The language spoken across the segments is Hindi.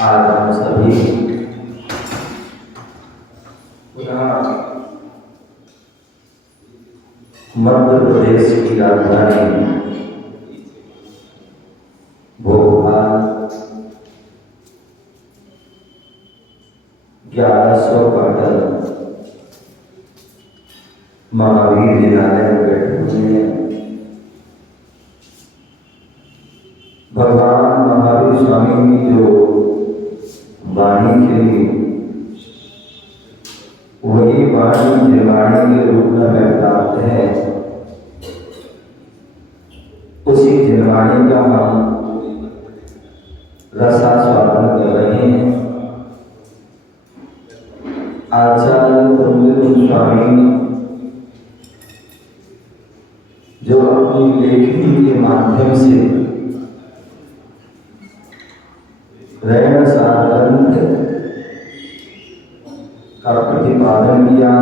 आज हम सभी मध्य प्रदेश की राजधानी भोपाल 1100 क्वार्टर महावीर विद्यालय में बैठे हुए हैं। भगवान महावीर स्वामी की जो वाणी चली वही वाणी निर्वाणी के रूप में प्राप्त है। उसी निर्वाणी का हम रसास्वादन कर रहे हैं। आचार्य कुंद स्वामी जो अपनी लेखनी के माध्यम से रहन साधन का प्रतिपादन किया,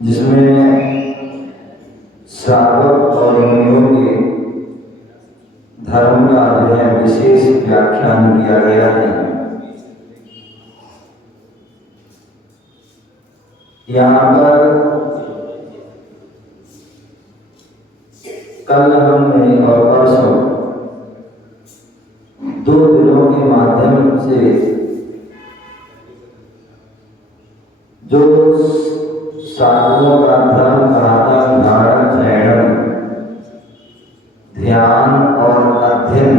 जिसमें श्रावक और मुनियों के धर्म का जो है विशेष व्याख्यान किया गया है। यहाँ पर कल हमने और परसों 2 दिनों के माध्यम से जो साधुओं का धर्म कहा धारण शयनम ध्यान और अध्ययन,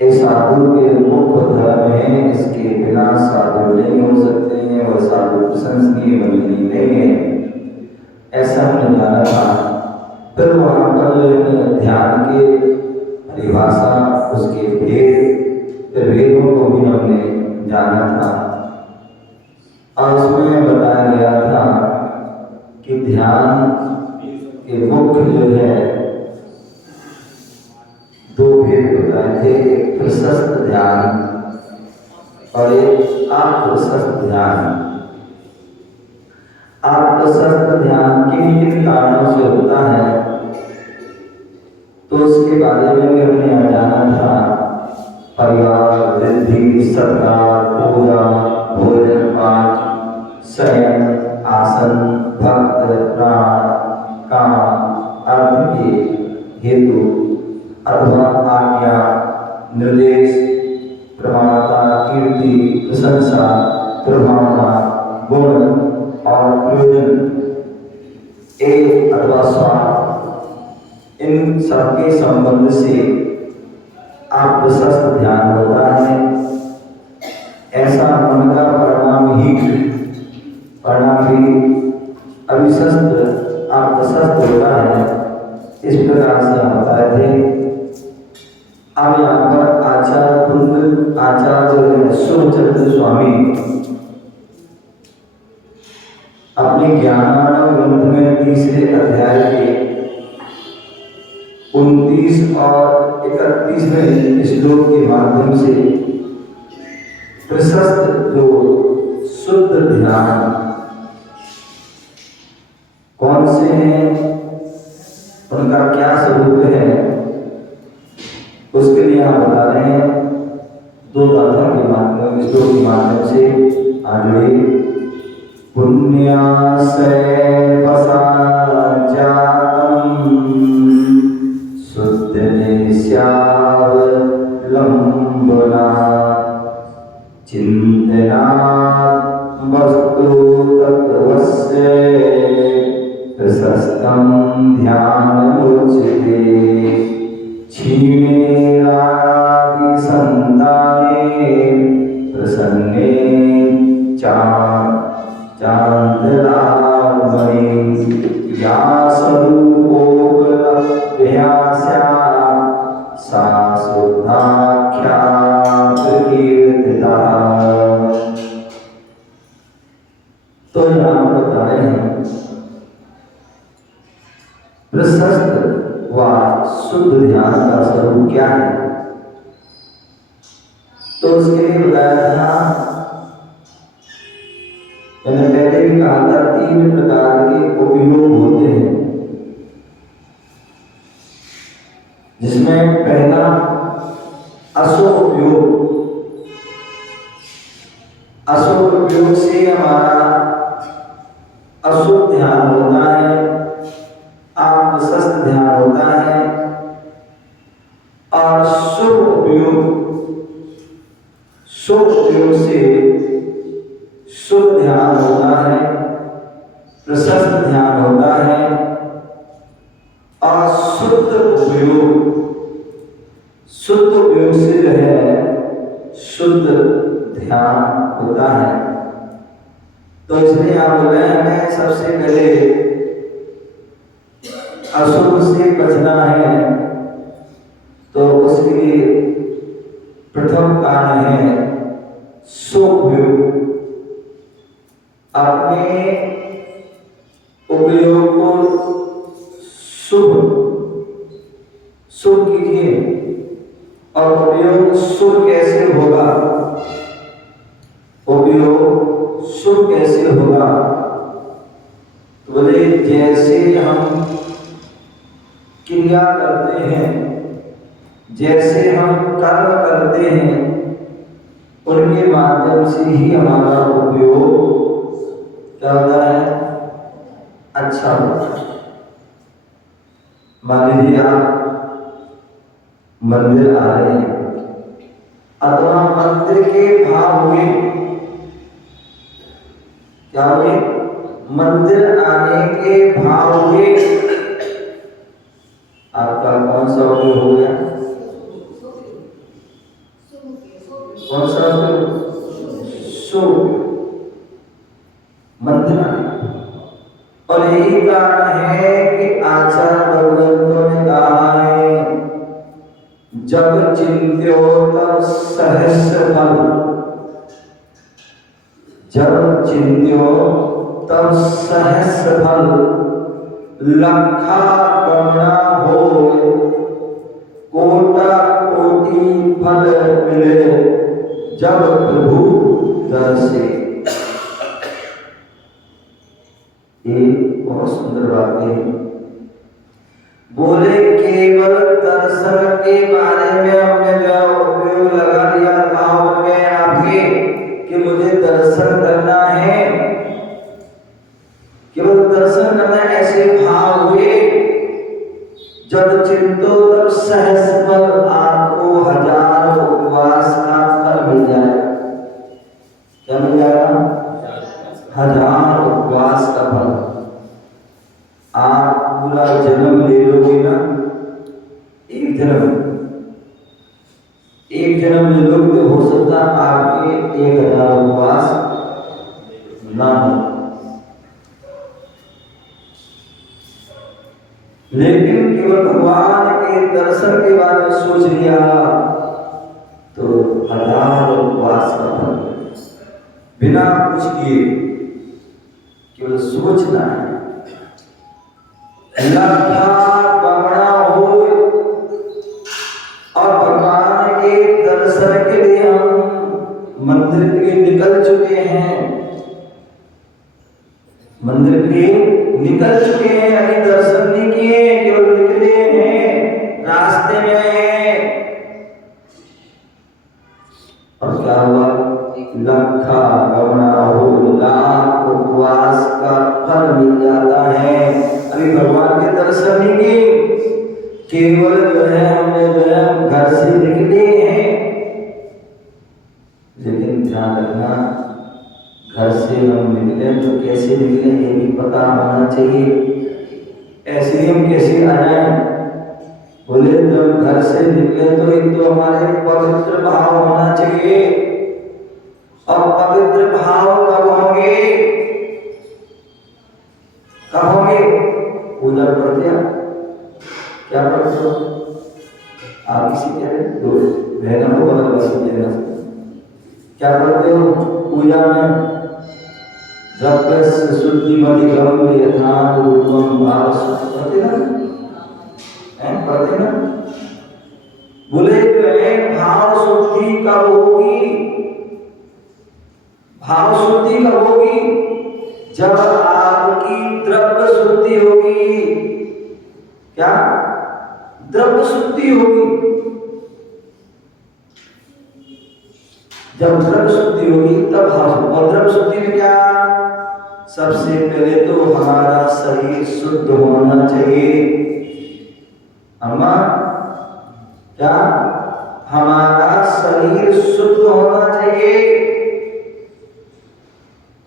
इस साधु के मुख्य धर्म है। इसके बिना साधु नहीं हो सकते हैं, वह साधु प्रशंसनीय मंडली नहीं है, ऐसा हमने जाना था। फिर वहाँ पर ध्यान के परिभाषा, उसके भेद, फिर भेदों को भी हमने जाना था और उसमें बताया गया था कि ध्यान के मुख्य जो है 2 भेद बताए थे, एक प्रशस्त ध्यान और एक अप्रशस्त ध्यान। अप्रशस्त ध्यान किन किन कारणों से होता है तो उसके बारे में भी हमने जाना था। परिवार, वृद्धि, सत्कार, पूजा, भोजन, पाठ, शयन, आसन, भक्त, प्राण, काम, अर्थ के हेतु अथवा आज्ञा, निर्देश, प्रमाणता, कीर्ति, प्रशंसा, प्रभावना, गुण और प्रयोजन, एक अथवा स्वार्थ, इन सबके संबंध से अप्रशस्त ध्यान होता है। ऐसा मन का परिणाम भी अविशस्त अप्रशस्त होता है। इस प्रकार से हम बताए थे। अब यहाँ पर कुंद आचार्य शिवचंद्र स्वामी अपने ज्ञानानंद ग्रंथ में तीसरे अध्याय के 29 और 31वें श्लोक के माध्यम से प्रशस्त जो शुद्ध ध्यान कौन से हैं, उनका क्या स्वरूप है, उसके लिए आप बता रहे हैं। दो गाथा के माध्यम श्लोक के माध्यम से आगे पुण्यासे शुद्ध लंबना चिंतना वस्तु तत्वस्य प्रशस्तं ध्यानमुच्यते क्षीणेरादिसन्ताने प्रसन्ने चान्द्रामणि या स्वरूपोपलभ्यास्या सा शुद्धाख्या प्रकीर्तिता। तो यहाँ बता रहे हैं प्रशस्त व शुद्ध ध्यान का स्वरूप क्या है। तो उसके लिए बताया था, मैंने पहले भी कहा था, 3 प्रकार के उपयोग होते हैं, जिसमें पहला अशुभ उपयोग। अशुभ उपयोग से हमारा अशुभ ध्यान होता है, अप्रशस्त ध्यान होता है। और शुभ उपयोग से शुभ ध्यान होता है, प्रशस्त ध्यान होता है। और शुद्ध उपयोग से जो है शुद्ध ध्यान होता है। तो इसलिए आप बोल रहे हैं हमें सबसे पहले अशुभ से बचना है। तो उसके लिए प्रथम कारण है शुभ। अपने उपयोग को शुभ कीजिए। और उपयोग शुभ कैसे होगा? उपयोग शुभ कैसे होगा? बोले जैसे हम क्रिया करते हैं, जैसे हम कर्म करते हैं, उनके माध्यम से ही हमारा उपयोग क्या होता है? अच्छा होता है। मान लीजिए आप मंदिर आ रहे हैं, अथवा मंदिर के भाव हुए, क्या हुए? मंदिर आने के भाव हुए। आपका कौन सा उपयोग हो गया? कौन सा उपयोग? शुभ मंदिर। और यही कारण है कि आचार्य भगवंतों ने कहा है, जब चिंत्यो तब सहस्र फल। जब चिंत्यो तब सहस्र फल, लखा गणना हो, कोटा कोटि फल मिले, जब प्रभु दर्शे। एक बहुत सुंदर बात है। बोले केवल दर्शन के बारे में हमने जो उपयोग लगा दिया, भाव में आपके कि मुझे दर्शन करना है, केवल दर्शन करना, ऐसे भाव हुए। जब चिंतो तब सहस्र फल, आपको 1000 उपवास का फल मिल जाएगा। क्या मिल जाएगा? 1000 उपवास का फल। आप पूरा जन्म ले लोगे ना, एक जन्म ले लोगे तो हो सकता आपके 1000 उपवास ना हो। लेकिन केवल भगवान के दर्शन के बारे में सोच लिया, तो 1000 उपवास का फल, बिना कुछ किए केवल सोचना है। लखा बमणा हो और भगवान के दर्शन के लिए हम मंदिर के लिए निकल चुके हैं, मंदिर के लिए निकल चुके हैं, अभी दर्शन नहीं किए, केवल निकले हैं, रास्ते में हैं। और क्या हुआ? लखा गमना हो, लाख उपवास का फल मिल जाता है। अभी भगवान के दर्शन नहीं किए, केवल जो है हमने जो है घर से निकले हैं। लेकिन ध्यान रखना, घर से हम निकले तो कैसे निकले ये भी पता होना चाहिए। ऐसे ही हम कैसे आ जाए? बोले जब घर से निकले तो एक तो हमारे पवित्र भाव होना चाहिए। और पवित्र भाव कब होंगे? कब होंगे? पूजा पढ़ते हैं, क्या पढ़ते हो आप? किसी कह रहे बहनों को बदल बस क्या पढ़ते हो पूजा में? द्रव्यस्य शुद्धिमधिगम यथा रूपम भाव पढ़ते ना, पढ़ते ना? बोले भाव शुद्धि कब होगी? भाव शुद्धि कब होगी? जब आपकी द्रव्य शुद्धि होगी। क्या? द्रव्य शुद्धि होगी। जब द्रव्य शुद्धि होगी तब भाव। और द्रव्य शुद्धि में क्या? सबसे पहले तो हमारा शरीर शुद्ध होना चाहिए। अम्मा क्या? हमारा शरीर शुद्ध होना चाहिए।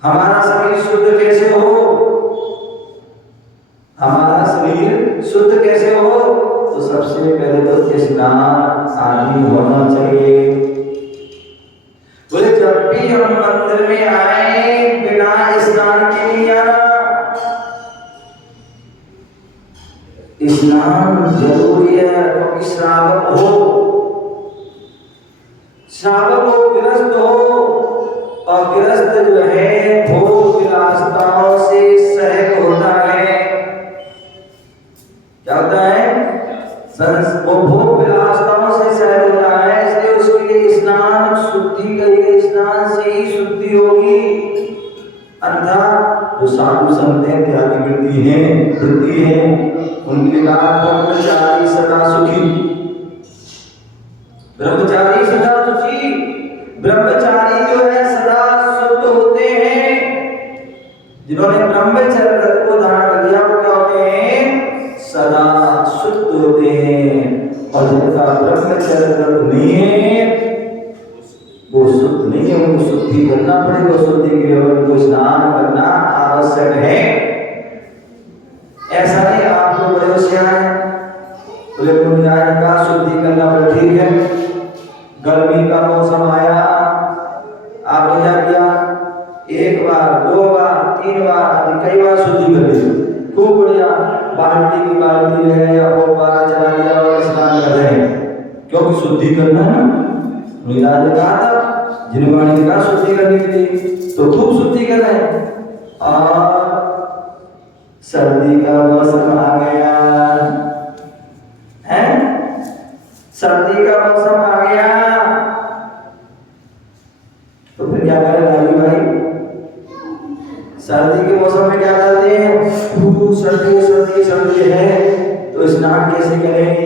हमारा शरीर शुद्ध कैसे हो? हमारा शरीर शुद्ध कैसे हो? तो सबसे पहले तो स्नान आदि होना चाहिए। बोले जब भी हम मंदिर में आए बिना स्नान के नहीं आना। स्नान जरूरी है, क्योंकि श्रावक हो, गृहस्थ हो, और गृहस्थ जो है भोग विलासिताओं से सहज होता है। क्या होता है? वो भोग विलासिताओं से सहज होता है, इसलिए उसके लिए स्नान शुद्धि का, स्नान से ही शुद्धि होगी। अर्थात जो साधु संत हैं, त्यागी वृत्ति है, उनके नाम ब्रह्मचारी सदा सुखी। ब्रह्मचारी सदा सुखी, ब्रह्मचारी जो है सदा शुद्ध होते हैं। जिन्होंने ब्रह्मचर्य व्रत को धारण कर लिया वो क्या होते हैं? सदा शुद्ध होते हैं। और जिनका ब्रह्मचर्य व्रत नहीं है वो शुद्ध नहीं है, उनको शुद्धि करना पड़ेगा। शुद्धि के लिए उनको स्नान करना आवश्यक है। ऐसा नहीं आप लोग बड़े होशियार हैं, बोले पुण्याय का शुद्धि करना पड़े, ठीक है। गर्मी का मौसम आया, आपने क्या किया? एक बार, दो बार, तीन बार, आदि कई बार शुद्धि कर ली, खूब बढ़िया। बाल्टी की बाल्टी है या वो बार चला लिया और स्नान कर रहे हैं, क्योंकि शुद्धि करना है ना। मीरा ने कहा था, जिन्होंने ने कहा शुद्धि करने के लिए, तो खूब शुद्धि कर रहे हैं। और सर्दी का मौसम आ गया है, सर्दी का मौसम आ गया, तो फिर क्या करें लाली भाई? सर्दी के मौसम में क्या करते हैं? खूब सर्दी है, तो स्नान कैसे करेंगे?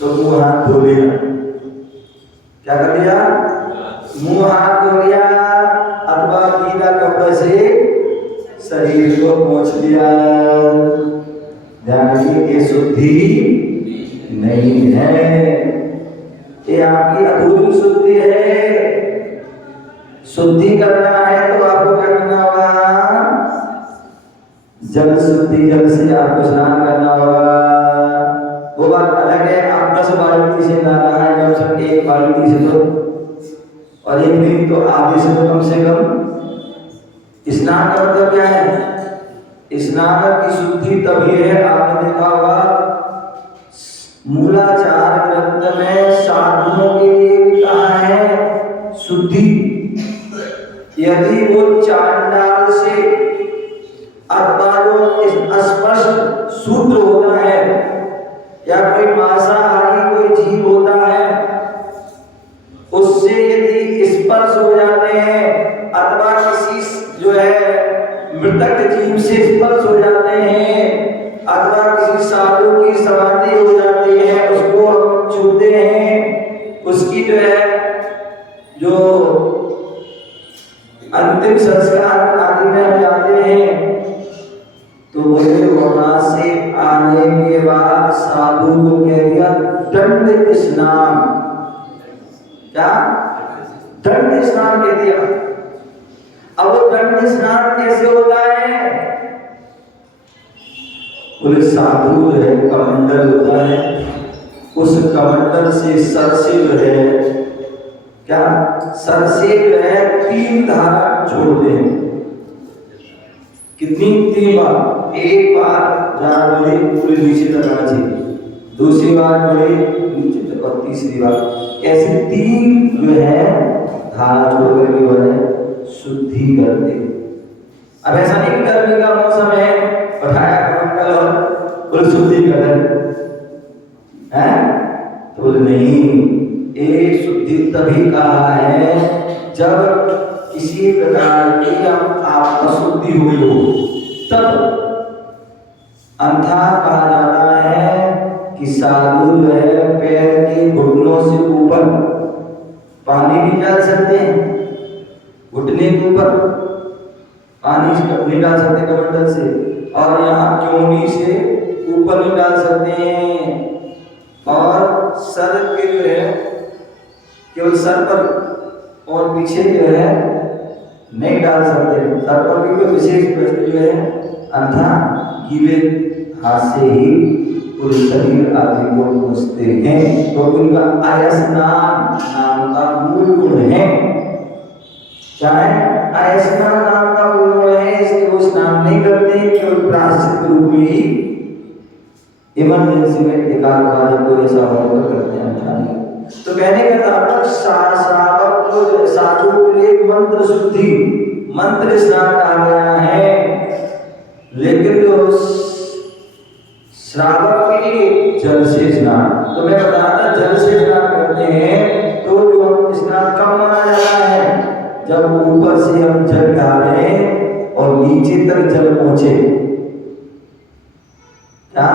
तो मुंह हाथ धो लिया। क्या कर लिया? मुंह हाथ धो लिया, अथवा गीला कपड़े से शरीर को पोंछ लिया। ध्यान रखिए, ये शुद्धि नहीं है, ये आपकी अधूरी शुद्धि है। शुद्धि करना है तो आपको क्या करना होगा? जल शुद्धि, जल से आपको स्नान करना होगा। वो बात अलग है, आप 10 बाल्टी से नहा रहा है, कम से कम 1 बाल्टी से तो, और एक दिन तो आधे से तो कम से कम। स्नान का मतलब क्या है? स्नान की शुद्धि तभी है, आपने देखा होगा मूलाचार ग्रंथ में साधुओं के लिए यदि वो चांडाल से अथवा जो स्पष्ट सूत्र होता है या कोई मांसाहारी कोई जीव होता है उससे यदि स्पर्श हो जाते हैं अथवा किसी जो है मृतक जीव से स्पर्श हो जाते हैं अथवा किसी साधु की समाधि हो जाती है उसको हम छूते हैं उसकी जो है जो अंतिम संस्कार आदि में हम जाते हैं तो बोले वहां से आने के बाद साधु को कह दिया दंड स्नान। क्या दंड स्नान कह दिया। अब वो दंड स्नान कैसे होता है? बोले साधु जो है कमंडल होता है उस कमंडल से सर से जो है क्या सर से जो है 3 धारा छोड़ दें। कितनी? 3 बार। एक बार जहाँ बोले पूरे नीचे तक आना चाहिए, दूसरी बार बोले नीचे तक और तीसरी बार ऐसे 3 जो है धारा छोड़ करके वो है शुद्धि कर दे। अब ऐसा नहीं गर्मी का मौसम है उठाया कमंडल और बोले शुद्धि कर दे हैं तो बोले नहीं, एक शुद्धि तभी कहा है जब किसी प्रकार की आप अशुद्धि हुई हो तब। अंधा कहा जाता है कि साधु जो है पैर के घुटनों से ऊपर पानी भी डाल सकते हैं, घुटने के ऊपर पानी नहीं डाल सकते कमंडल से, और यहाँ क्योंनी से ऊपर नहीं डाल सकते हैं, और सर के जो है केवल सर पर और पीछे जो है नहीं डाल सकते। सर पर भी कोई विशेष वस्तु जो है अंधा गीले हाथ से ही पूरे शरीर आदि को पूछते हैं तो उनका आयस्नान नाम का मूल गुण है। चाहे आयस्नान नाम का मूल गुण है, इसलिए वो स्नान नहीं करते केवल प्रायश्चित रूप में ही इमरजेंसी में एकाध बार कोई ऐसा होगा करते हैं। तो कहने का तात्पर्य श्रावक को साधु के लिए मंत्र शुद्धि मंत्र स्नान कहा गया है, लेकिन जो श्रावक के लिए जल से स्नान। तो मैं बताता जल से स्नान करते हैं तो जो हम स्नान कब माना जाता है? जब ऊपर से हम जल डालें और नीचे तक जल पहुंचे। क्या?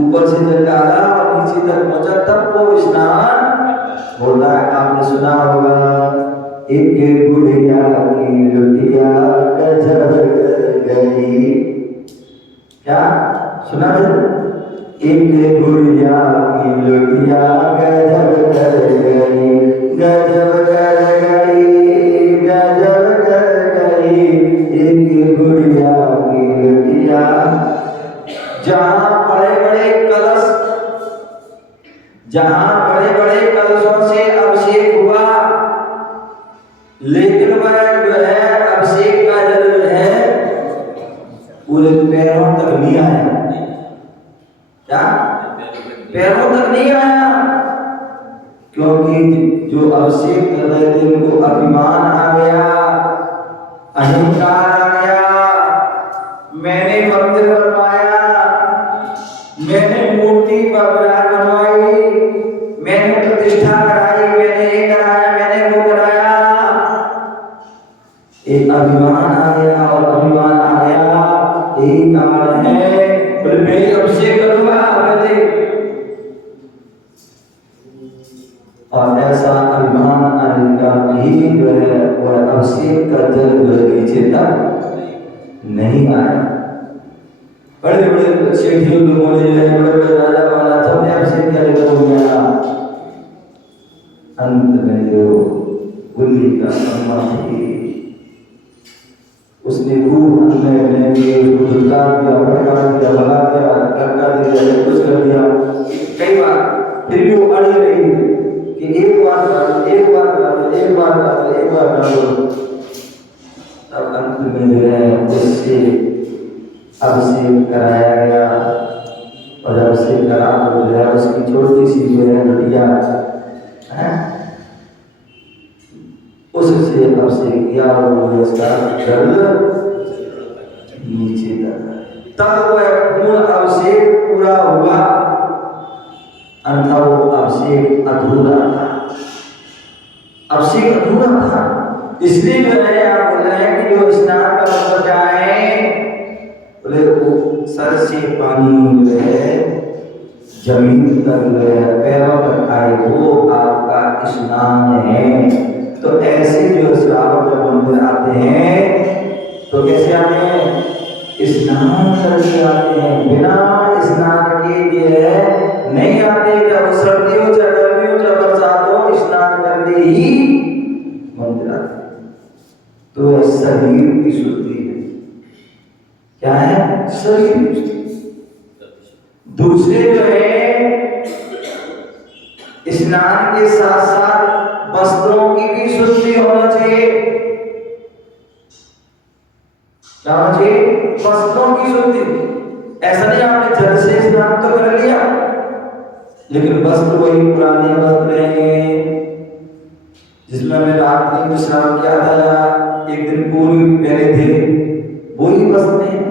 ऊपर से जल डाला और नीचे तक पहुंचा तब वो स्नान होता है। आपने सुना होगा एक बुढ़िया की लुटिया गजब कर गई। क्या सुना है? एक बुढ़िया की लुटिया गजब कर गई, गजब कर गई, गजब कर गई। एक बुढ़िया की लुटिया। जहाँ बड़े बड़े कलशों से अभिषेक हुआ, लेकिन वह जो है अभिषेक का जल जो है पूरे पैरों तक नहीं आया। क्या? पैरों तक नहीं आया, क्योंकि जो अभिषेक कर रहे थे उनको अभिमान आ गया, अहंकार आ गया। मैंने मंदिर बनवाया, मैंने मूर्ति बनवाई, मैंने प्रतिष्ठा कराई, मैंने ये कराया, मैंने वो कराया। एक अभिमान आ गया, और अभिमान आ गया यही कारण है बोले मैं ही अभिषेक करूंगा। और ऐसा अभिमान आने का नहीं जो है वह अभिषेक का जल नीचे तक नहीं आया। बड़े बड़े सेठियों लोगों ने जो है बड़े बड़े राजा वाला सबने अभिषेक किया, हो गया। अंत में जो गुल्ली का सम्मा थी उसने खूब उसको धुलका दिया, भड़का दिया, भगा दिया, धक्का दिया, कुछ कर दिया कई बार। फिर भी वो अड़ी रही कि एक बार डालो, एक बार डालो, एक बार डालो, एक बार डालो। तब अंत में जो है उससे अभिषेक कराया गया, और अभिषेक करा तो जो है उसकी छोटी सी जो है लुटिया उससे अभिषेक किया। किया वो इसका जल नीचे तब वह पूर्ण अभिषेक पूरा हुआ, अन्यथा वो अभिषेक अधूरा था, अभिषेक अधूरा था। इसलिए जो है आप बोल रहे हैं कि जो स्नान का मतलब क्या है, बोले वो सर से पानी जो है जमीन तक पैरों तक आए वो आपका स्नान है। तो ऐसे जो श्रावक जब मंदिर आते हैं तो कैसे आते हैं, स्नान करके आते हैं, बिना स्नान के जो है नहीं आते। जब सर्दी हो चाहे गर्मी हो चाहे बरसात हो, स्नान करके ही मंदिर आते हैं। तो यह शरीर की शुद्धि है। क्या है, शरीर की शुद्धि। दूसरे जो है स्नान के साथ साथ वस्त्रों की भी शुद्धि होना चाहिए। क्या होना चाहिए, वस्त्रों की शुद्धि। ऐसा नहीं आपने जल से स्नान तो कर लिया लेकिन वस्त्र वही पुराने वस्त्र रहेंगे जिसमें मैं रात्रि में स्नान किया था या एक दिन पूर्व पहने थे, वही वस्त्र हैं।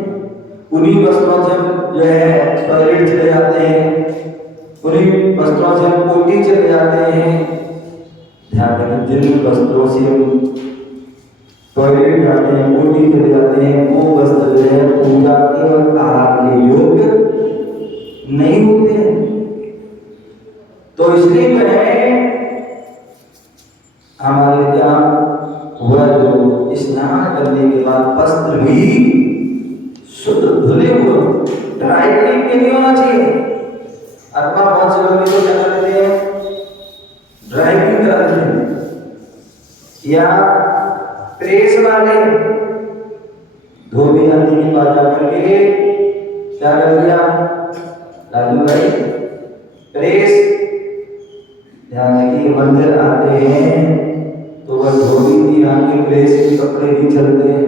उन्हीं वस्त्रों से जो है टॉयलेट चले जाते हैं, उन्हीं वस्त्रों से हम पोटी चले जाते हैं। ध्यान रखें, जिन वस्त्रों से हम टॉयलेट जाते हैं, पोटी चले जाते हैं, वो वस्त्र जो है पूजा के और आहार के योग्य नहीं होते हैं। तो इसलिए जो है हमारे क्या हुआ, जो स्नान करने के बाद वस्त्र भी शुद्ध धुले हुए, ड्राई क्लीन के नहीं होना चाहिए। अथवा बहुत से लोग इसको क्या करते हैं, ड्राई क्लीन करा देते हैं या प्रेस वाले धोबी आदि के पास जाकर के क्या कर दिया लालू भाई, प्रेस। ध्यान रखिए, मंदिर आते हैं तो वह धोबी की आगे प्रेस के कपड़े नहीं चलते हैं,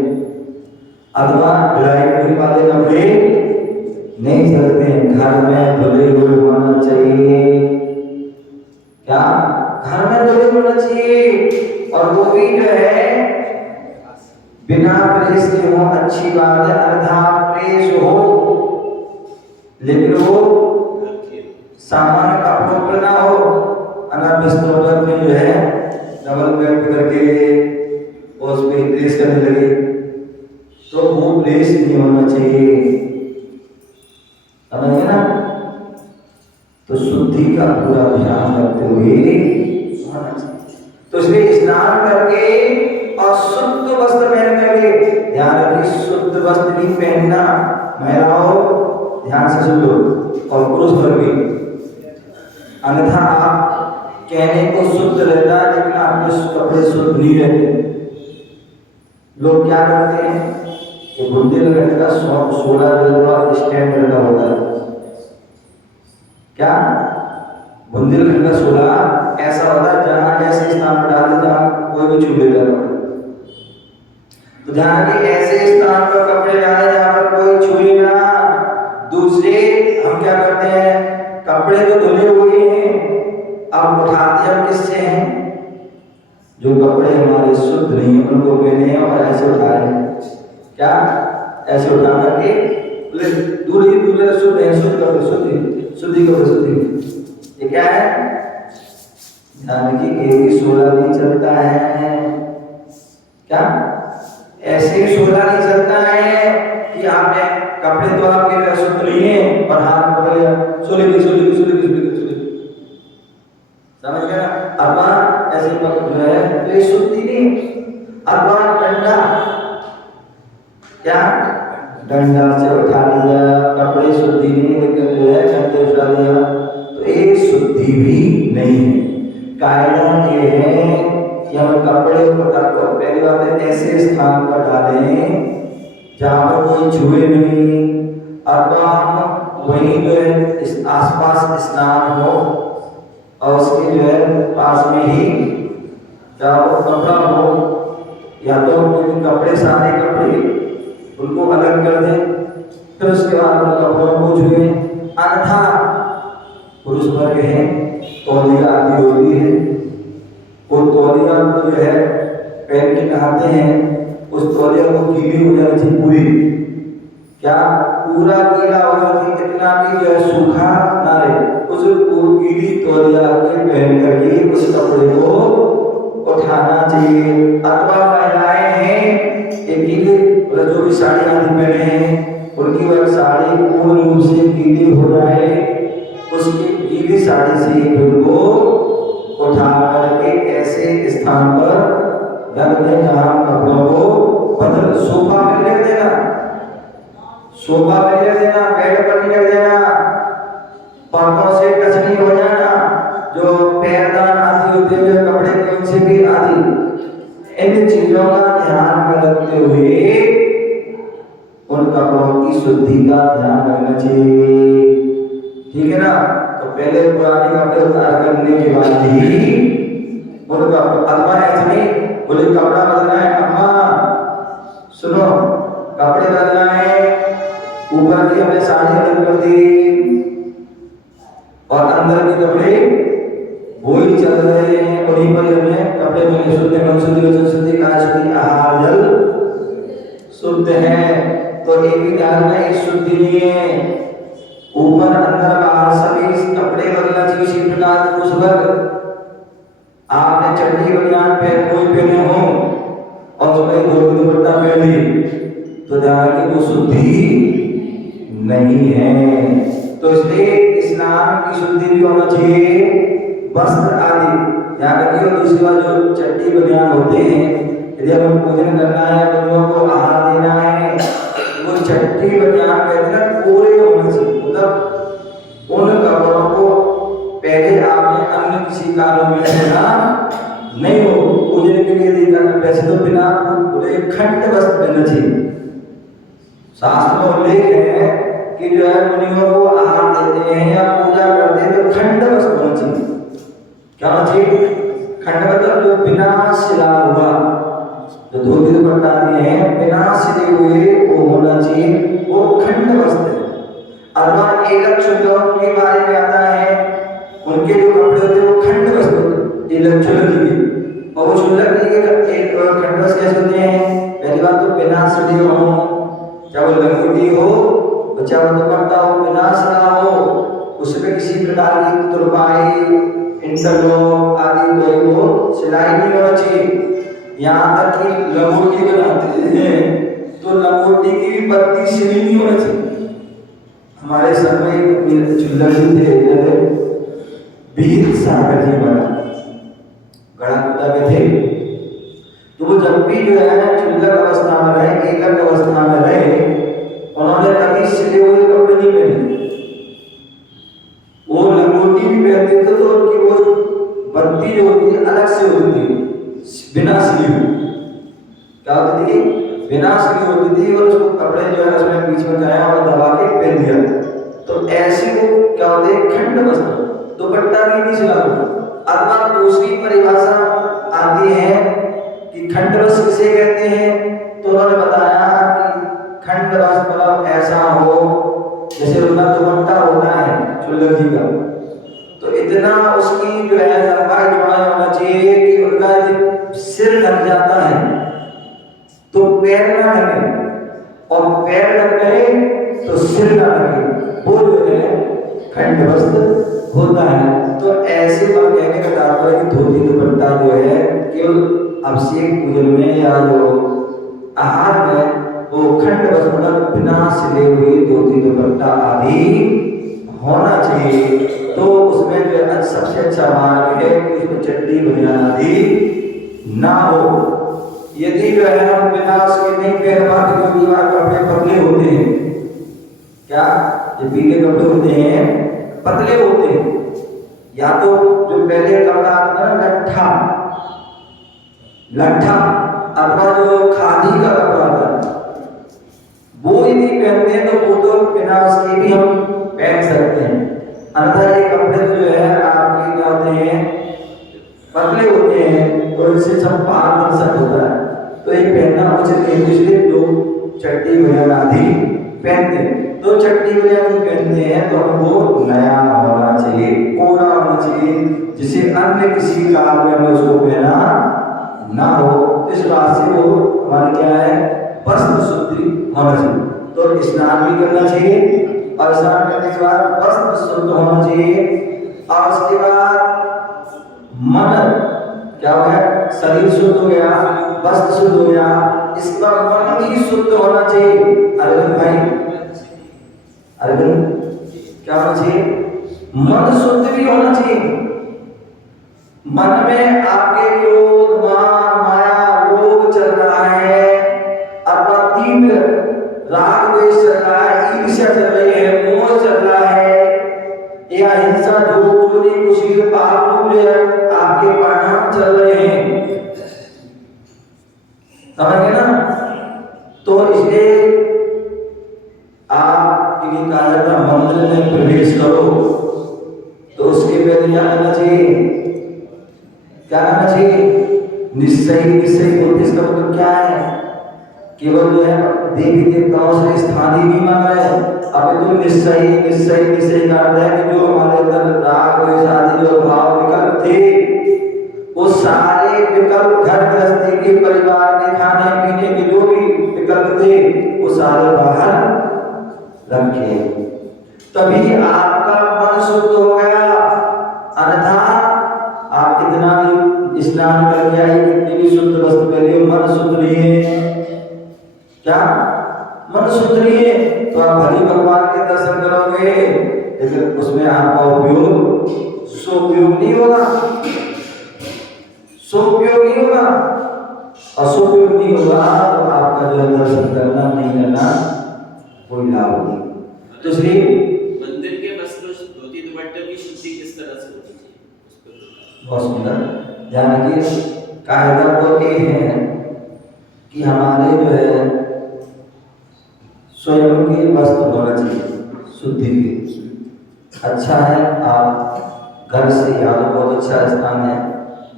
अथवा ड्राई क्लीन वाले कपड़े नहीं चलते हैं। घर में धुले हुए होना चाहिए। क्या, घर में धुले होना चाहिए, और वो भी जो है बिना प्रेस के हो, अच्छी बात है। अर्धा प्रेस हो लेकिन वो सामान्य कपड़ों पर ना हो, अनाथ बिस्तरों पर जो है डबल बेड करके उस पे प्रेस करने लगे, तो वो प्रेस नहीं होना चाहिए। समझे ना? तो शुद्धि का पूरा ध्यान रखते हुए होना चाहिए। तो इसलिए स्नान करके और शुद्ध वस्त्र पहन करके, ध्यान रखिए शुद्ध वस्त्र भी पहनना, महिलाओं ध्यान से सुन लो, और पुरुष वर्ग भी। अन्यथा आप कहने को शुद्ध रहता है लेकिन आपके कपड़े शुद्ध नहीं रहते। लोग क्या करते हैं, ये बुंदेलखंड का 16 जो स्टैंड लगा होता है, क्या बुंदेलखंड का 16 ऐसा होता है जहां ऐसे स्थान पर डाल देते हैं कोई भी छू लेता है। तो जहां के ऐसे स्थान पर कपड़े डाले जहां पर कोई छुए ना। दूसरे हम क्या करते हैं, कपड़े तो धुले हुए हैं, अब उठाते हम किससे हैं, जो कपड़े हमारे शुद्ध नहीं है उनको पहने हैं और ऐसे उठा रहे हैं। क्या, ऐसे उठा करके दूर ही दूर शुद्ध है, शुद्ध कपड़े, शुद्धि कपड़े, शुद्धि। ये क्या है, ध्यान की केवल 16 नहीं चलता है। क्या, ऐसे 16 नहीं चलता है कि आपने कपड़े तो आपके शुद्ध नहीं है और हाथ में पकड़ लिया, समझ गया? अथवा ऐसे जो है तो ये शुद्धि नहीं। अथवा डंडा, क्या डंडा से उठा लिया, कपड़े शुद्धि नहीं लेकिन जो है डंडे उठा लिया, तो ये शुद्धि भी नहीं है। कायदा ये है कि हम कपड़े को पहली बात है ऐसे स्थान पर डालें जहाँ पर कोई छुए नहीं, अथवा हम वहीं जो है इस आसपास स्नान हो और उसके जो है पास में ही चाहे वो कपड़ा हो या तो कपड़े, सारे कपड़े उनको अलग कर दें, फिर उसके बाद उन कपड़ों को छुए। अन्यथा पुरुष वर्ग है, तौलिया आदि होती है, वो तौलिया को जो है पहन के नहाते हैं, उस तौलिया को गीली हो जानी चाहिए पूरी, क्या पूरा गीला हो जाना चाहिए, इतना भी जो है सूखा ना रहे, उस गीली तौलिया के पहन करके उस कपड़े को उठाना चाहिए। अथवा महिलाएं हैं ये गीली, जो भी साड़ी आदि पहने हैं उनकी वह साड़ी पूर्ण रूप से गीली हो जाए, उसकी गीली साड़ी से फिर को उठा करके ऐसे स्थान पर रख दे जहां कपड़ों को बदल, सोफा में रख देना, सोफा में रख देना, बेड पर नहीं रख देना, पर्दों से टच नहीं हो जाना, जो पैरदान आदि होते हैं जो कपड़े के उनसे भी आदि, इन चीजों का ध्यान में रखते हुए उन कपड़ों की शुद्धि का ध्यान रखना चाहिए, ठीक है ना। तो पहले पुराने कपड़े उतार करने के बाद ही उनका अथवा ऐसे नहीं बोले कपड़ा बदलना है, अम्मा सुनो कपड़े बदलना है, ऊपर की हमने साड़ी अलग कर दी और अंदर के कपड़े वही चल रहे हैं, उन्हीं पर हमने कपड़े में शुद्ध मन शुद्धि वचन शुद्धि काया शुद्धि आहार जल शुद्ध है। तो एक भी ध्यान में एक शुद्धि नहीं है, ऊपर अंदर बाहर सभी कपड़े बदलना चाहिए। इसी प्रकार उस पर आपने चड्डी बनियान पहन कोई पहने हो और उसमें धोती दुपट्टा पहन ली तो ध्यान की वो शुद्धि नहीं है। तो इसलिए इस्लाम की शुद्धि भी होना चाहिए, वस्त्र आदि ध्यान रखिए। और दूसरी बात जो चड्डी बनियान होते हैं, यदि हमें भोजन करना है, बच्चों को आहार देना है, वो चड्डी बनियान कहते हैं ना कोरे होने से, मतलब उन कपड़ों को पहले आपने अन्य किसी कारणों में लेना नहीं हो, पूजन के लिए देखा कि वैसे तो बिना पूरे खंड वस्त्र पहनना चाहिए। शास्त्र में उल्लेख है कि जो है मुनियों को आहार देते हैं या पूजा करते हैं तो खंड वस्त्र होना चाहिए। क्या होना चाहिए? खंड मतलब जो बिना सिला हुआ, जो धोती दुपट्टा दिए हैं बिना सिले हुए वो होना चाहिए, वो खंड वस्त्र है। अथवा एक शुद्धों के बारे में आता है, उनके जो कपड़े होते हैं वो खंड वस्त्र होते हैं, एक शुल्लक और वो शुल्लक एक खंड वस्त्र कैसे होते हैं? पहली बात तो बिना सिले हो, चाहे वो लंगोटी हो चाहे वो दुपट्टा हो, बिना सिला हो, उसमें किसी प्रकार की तुरपाई इंटरलॉक आदि कोई वो सिलाई नहीं होना चाहिए। यहाँ तक कि लंगोटी बनाते हैं तो लंगोटी की भी पत्ती सिली नहीं होना चाहिए। हमारे सर में एक चुल्लड़ी थे, वीर सागर जी बना गड़ा कुदा के थे, तो वो जब भी जो है चुल्लक अवस्था में रहे, एकक अवस्था में रहे, उन्होंने कभी सिले हुए कपड़े नहीं पहने। वो लंगोटी भी पहनते थे तो उनकी वो बत्ती जो होती है अलग से होती थी, बिना सिली हुई। क्या होती थी? बिना सिली होती थी और उसको कपड़े जो है उसमें बीच में गया और दबा के पहन दिया। तो ऐसे वो क्या होते हैं? खंड वस्त्र, दुपट्टा भी नहीं सिला हुआ। अथवा दूसरी परिभाषा आती है कि खंड वस्त्र किसे कहते हैं, तो उन्होंने बताया कि खंड वस्त्र मतलब ऐसा हो जैसे उनका दुपट्टा होता है चुल्लक जी का, तो इतना उसकी जो है लंबाई चौड़ाई होना चाहिए कि उनका सिर ढक जाता है तो पैर ना ढके, और पैर ढक गए तो सिर ना ढके, वो जो है खंड वस्त्र होता है। तो ऐसे बात कहने का तात्पर्य कि धोती दुपट्टा जो है केवल अभिषेक पूजन में या जो आहार में वो खंड वस्त्र मतलब बिना सिले हुए धोती दुपट्टा आदि होना चाहिए। तो उसमें जो है सबसे अच्छा मार्ग है कि उसमें चड्डी बनियान आदि ना हो। यदि जो है हम बिना उसके नहीं पहन पाते क्योंकि हमारे कपड़े पतले होते हैं, क्या ये पीले कपड़े होते हैं पतले होते हैं, या तो जो पहले कपड़ा आता है लट्ठा लट्ठा अथवा जो खादी का कपड़ा आता है वो यदि पहनते हैं तो वो तो बिना उसके भी हम पहन सकते हैं। अन्यथा ये कपड़े जो है आपके क्या होते हैं पतले होते हैं तो इनसे सब पारदर्शक होता है, तो ये पहनना उचित नहीं, इसलिए लोग चड्डी बनियान आदि पहनते हैं। तो चड्डी बनियान पहनते हैं तो हमको नया होना चाहिए, कोरा होना चाहिए, जिसे अन्य किसी काल में हमें उसको पहना ना हो। इस बात से वो हमारी क्या है, वस्त्र शुद्धि होना चाहिए। तो स्नान भी करना चाहिए और स्नान करने के बाद वस्त्र शुद्ध होना चाहिए। और उसके बाद मन क्या हो गया, शरीर शुद्ध हो गया, वस्त्र शुद्ध हो गया, इसका मन भी शुद्ध होना चाहिए। अरविंद भाई, अरविंद क्या होना चाहिए, मन शुद्ध भी होना चाहिए। मन में आपके क्रोध, मान, माया, लोभ चल रहा है, अथवा तीव्र राग द्वेष चल रहा है, ईर्ष्या चल रही है, मोह चल रहा है, या हिंसा, झूठ, चोरी, कुशील, पाप, आपके परिणाम चल रहे हैं, समझ गए ना। तो इसलिए आपके लिए कहा जाता है मंदिर में प्रवेश करो तो उसके पहले क्या करना चाहिए, क्या करना चाहिए, निश्चय। निश्चय बोलते इसका मतलब क्या है, केवल जो है देवी देवताओं से स्थानीय नहीं मांगा है। अब तो निश्चय निश्चय निश्चय का अर्थ है कि जो हमारे अंदर राग द्वेष आदि जो भाव विकल्प थे, वो सारे विकल्प घर गृहस्थी के, परिवार के, खाने पीने के जो भी विकल्प थे वो सारे बाहर रखे, तभी आपका मन शुद्ध हो गया। अन्यथा आप कितना भी स्नान करके आइए, कितनी भी शुद्ध वस्त्र पहने, मन शुद्ध नहीं है, क्या मन शुद्ध नहीं है, तो आप भली भगवान के दर्शन करोगे, लेकिन उसमें आपका उपयोग सुपयोग नहीं होगा, सुपयोग नहीं होगा, असुपयोग नहीं होगा, तो आपका जो दर्शन करना नहीं करना कोई लाभ नहीं। तो इसलिए मंदिर के वस्त्र, धोती दुपट्टे की शुद्धि किस तरह से होती है? बहुत सुंदर। ध्यान रखिए, कायदा वो ये है कि हमारे जो है स्वयं के वस्त्र होना चाहिए शुद्धि के। अच्छा है आप घर से, यहाँ तो बहुत अच्छा स्थान है,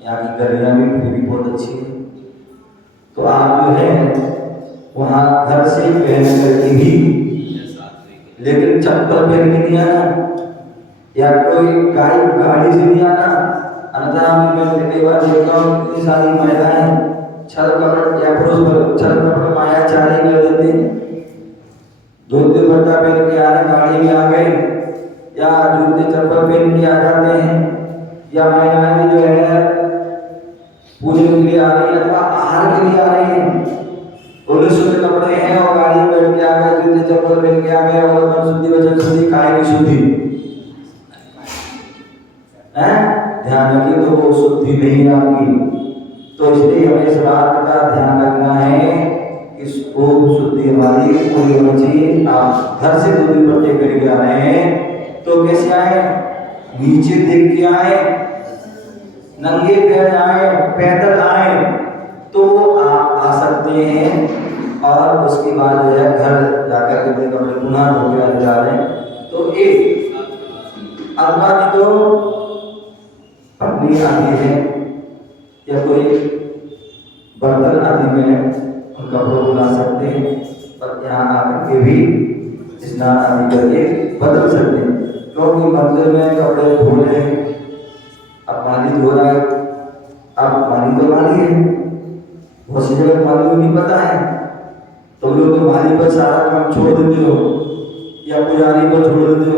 यहाँ की गलियाँ भी फिर भी बहुत अच्छी है, तो आप जो है वहाँ घर से पहन करके भी, लेकिन चप्पल पहन के नहीं आना, या कोई गाड़ी से नहीं आना। अन्यथा मैं कई बार देखता हूँ कितनी सारी महिलाएं छल कपट या पुरुष छल कपट मायाचारी कर देते हैं, धोती दुपट्टा पहन के आ रहे, गाड़ी में आ गए, या जूते चप्पल पहन के आ जाते हैं, या महिलाएं जो है पूजन के लिए आ रही है अथवा आहार के लिए आ रही है, उन्हें शुद्ध कपड़े हैं और गाड़ी में बैठ के आ गए, जूते चप्पल पहन के आ गए, और मन शुद्धि वचन शुद्धि काय की शुद्धि है, ध्यान रखिए, तो वो शुद्धि नहीं है आपकी। तो इसलिए हमें इस बात का ध्यान रखना है कि शुद्धि हमारी पूरी होनी चाहिए। आप घर से धोती दुपट्टे पहन के आ रहे हैं तो कैसे आए, नीचे देख के आए, नंगे पैर आए, पैदल आए, तो आप आ सकते हैं। और उसके बाद जो है घर जाकर के कपड़े पुनः धो के जा रहे हैं तो एक अथवा तो पत्नी आदि है या कोई बर्तन आदि में उनका कपड़ों बुला सकते हैं, और यहाँ आकर के भी स्नान आदि करके बदल सकते हैं। क्योंकि मंदिर में कपड़े धो रहे हैं, अब पानी धो रहा है, अब पानी तो माली है, बहुत सी जगह माली को नहीं पता है, तो लोग तो माली पर सारा काम छोड़ देते हो या पुजारी पर छोड़ देते हो।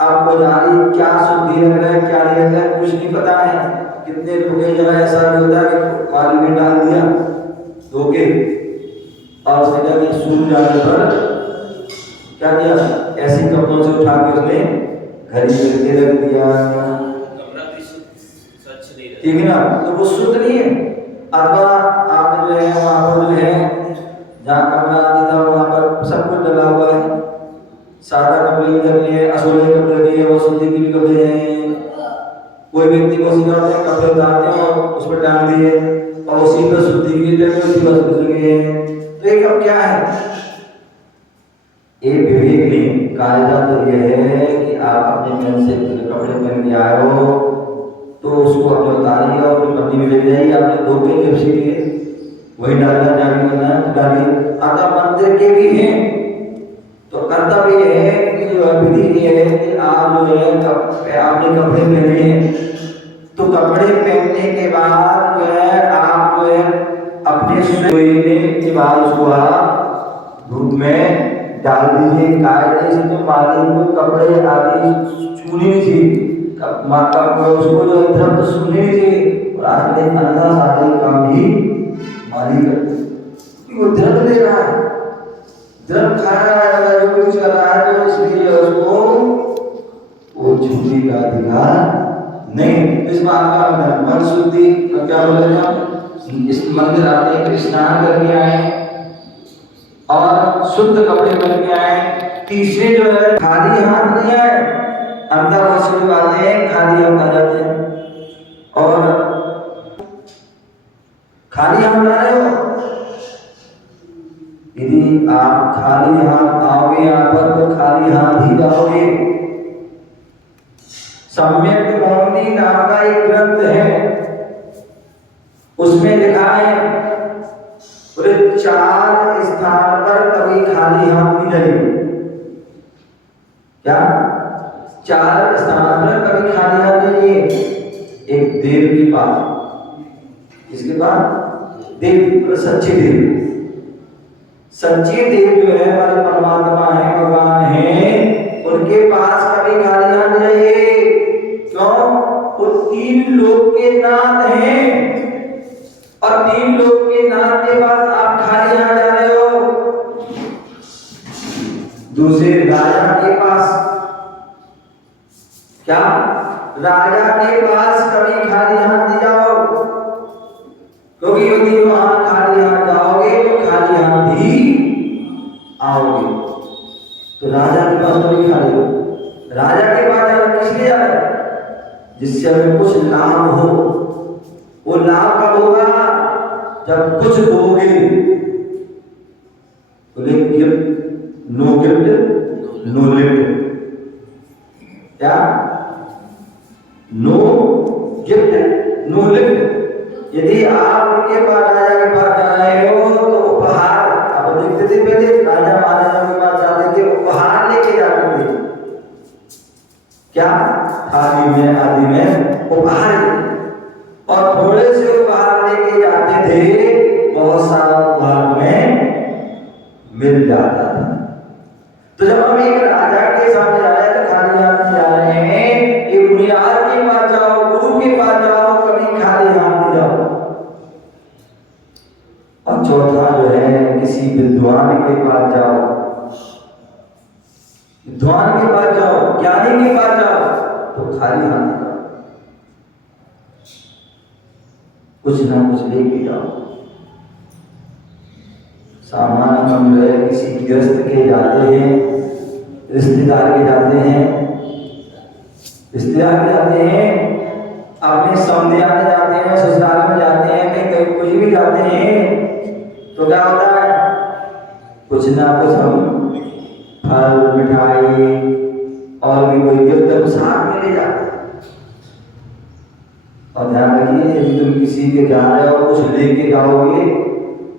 अब पुजारी क्या शुद्धि रख रहा है, क्या नहीं रख रहा है, कुछ नहीं पता है। कितने लोग जगह ऐसा भी होता है कि माली में डाल दिया धो के, और उसने कहा कि सूख जाने पर क्या किया, ऐसे कपड़ों से उठा के उसने घड़ी करके रख दिया, ठीक है ना, तो वो शुद्ध नहीं है। अथवा आपने जो है वहाँ पर जो है जहाँ कमरा आदि था वहाँ पर सब कुछ डला हुआ है, सादा कपड़े भी रख लिए, असोले कपड़े लिए, वो शुद्धि के लिए कपड़े हैं। कोई व्यक्ति को सिखाते हैं कपड़े उतारते हैं और उस पर टांग दिए और उसी पर शुद्धि की जगह उसी पर शुद्धि है, तो ये कब क्या है, ये विवेक नहीं। कायदा तो यह है कि आप अपने मन से कपड़े पहन के आए हो तो उसको अपने उतारिए और अपनी पत्नी में ले जाइए, आपने दो के लिए सीखिए, वही डालना जाने करना है तो डालिए। आता मंदिर के भी हैं तो कर्तव्य ये है कि जो विधि ये है कि आप जो है आपने कपड़े पहने हैं तो कपड़े पहनने के बाद जो है आप जो है अपने सोने के बाद उसको आप धूप में डाल दीजिए। कायदे से तो मालिक को कपड़े आदि छूनी नहीं चाहिए, माता को उसको जो इधर तो सुननी नहीं चाहिए। और आज के अंधा सारे काम भी मालिक करते, क्योंकि वो द्रव्य ले रहा है, द्रव्य खा रहा है, जो कुछ कर रहा है, तो इसलिए उसको वो छूने का अधिकार नहीं। इस बात का मन शुद्धि क्या बोल रहे हैं हम, इस मंदिर आते हैं, स्नान करके आए और शुद्ध कपड़े पहन के आए। तीसरे जो है खाली हाथ नहीं आए, अंदर बहुत से लोग आते हैं खाली हाथ आ जाते हैं, और खाली हाथ आ रहे हो, यदि आप खाली हाथ आओगे यहाँ पर तो खाली हाथ ही जाओगे। सम्यक मौनी नाम का एक ग्रंथ है, उसमें लिखा है पूरे 4 स्थान पर कभी खाली हाथ नहीं रहे। क्या 4 स्थान पर कभी खाली हाथ नहीं है? एक देव के पास, इसके बाद देव, सच्चे देव, सच्चे देव जो है हमारे परमात्मा है, भगवान है, उनके पास कभी खाली हाथ नहीं रहे। क्यों? वो 3 लोक के नाथ हैं, और 3 लोक के नाथ के पास आप खाली हाथ जा रहे हो। दूसरे राजा के पास, क्या राजा के पास कभी खाली हाथ नहीं जाओ, क्योंकि यदि वहां खाली हाथ जाओगे तो खाली हाथ ही आओगे। तो राजा के पास कभी खाली हो, राजा के पास जाना किस लिए जा रहे हो? जिससे हमें कुछ लाभ हो। वो लाभ कब होगा? जब कुछ दोगे। Gift no gift no lift, क्या नो गिफ्ट नो लिफ्ट। यदि आप उनके पास राजा के पास जा रहे हो तो उपहार, अब देखते थे पहले राजा महाराजा के पास जाते थे, उपहार लेके जाते थे, क्या थाली में आदि में उपहार, और थोड़े से उपहार लेके जाते थे, बहुत सारा उपहार में मिल जाता था। तो जब हम एक राजा के सामने जा रहे हैं तो खाली हाथ नहीं जा रहे हैं। एक बुनियाद के पास जाओ, गुरु के पास जाओ, कभी खाली हाथ नहीं जाओ। और चौथा जो है किसी विद्वान के पास जाओ, विद्वान के पास जाओ, ज्ञानी के पास जाओ, तो खाली हाथ जाओ, कुछ ना कुछ लेके जाओ। सामान हम जो है किसी गृहस्थ के जाते हैं, रिश्तेदार के जाते हैं, रिश्तेदार के जाते हैं, अपने सौंदर्य जाते हैं, ससुराल में जाते हैं, कहीं कुछ भी जाते हैं, तो क्या होता है? कुछ ना कुछ हम फल, मिठाई और भी कोई गिफ्ट हम साथ में ले जाते हैं। और ध्यान रखिए, यदि तुम किसी के जा रहे हो कुछ लेके जाओगे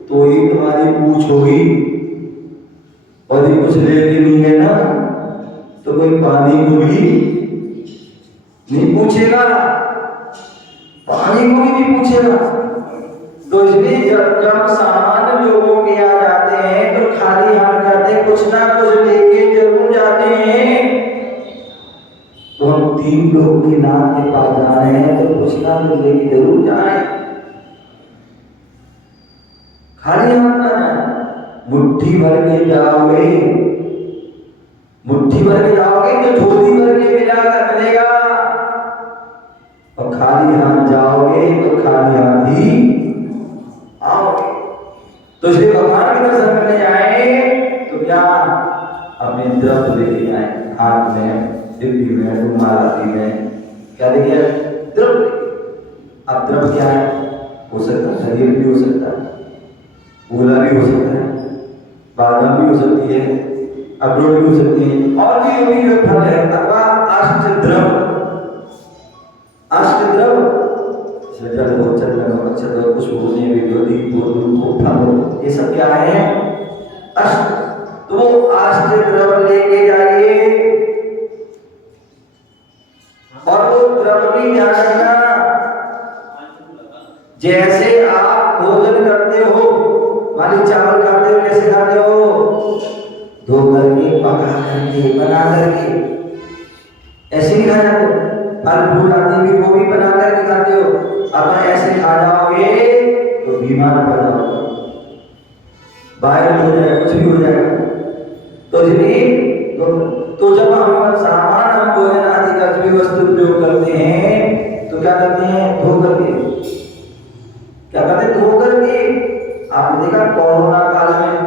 तो ही तुम्हारी पूछ होगी, और यदि कुछ लेके नहीं गए ना तो कोई पानी को भी नहीं पूछेगा, पानी को भी नहीं पूछेगा। तो इसलिए जब सामान्य लोगों के यहाँ जाते हैं तो खाली हाथ जाते हैं, कुछ ना कुछ लेके जरूर जाते हैं। तो हम 3 लोगों के नाम के पास जा रहे हैं तो कुछ ना कुछ लेके जरूर जाए, खाली हाथ ना जाए। मुट्ठी भर के जाओगे, मुट्ठी भर के जाओगे तो झोली भर के मिलेगा, और खाली हाथ जाओगे तो खाली हाथ ही आओगे। तो इसलिए भगवान के दर्शन करने जाए तो क्या अपने द्रव्य लेके जाए, हाथ में, डिब्बी में, रुमाल आदि में, क्या लेके जाए? द्रव्य। अब द्रव्य क्या है? हो सकता है शरीर भी हो सकता है, गोला भी हो सकता है, बादाम भी हो सकती है, अखरोट भी हो सकती है, और भी जो फल है, अथवा अष्टद्रव्य। अष्टद्रव्य जल हो, चंदन हो, अक्षत हो, पुष्प हो, विभूति हो, फल हो, ये सब क्या है? अष्ट। तो वो अष्टद्रव्य लेके जाइए, और वो द्रव्य भी ध्यान रखना, जैसे आप आप भोजन करते हो, मालिक चावल खाते हो, कैसे खाते हो? धो करके, पका करके, बना करके, ऐसे ही खाया तो फल फूल आदि भी वो भी बना करके खाते हो। अगर ऐसे खा जाओगे तो बीमार पड़ जाओगे, वायरल हो जाएगा, कुछ भी हो जाएगा। तो इसलिए तो जब हम सामान हम भोजन आदि का भी वस्तु प्रयोग करते हैं तो क्या करते हैं? धो करके। क्या करते हैं? धो करके। आपने देखा कोरोना काल में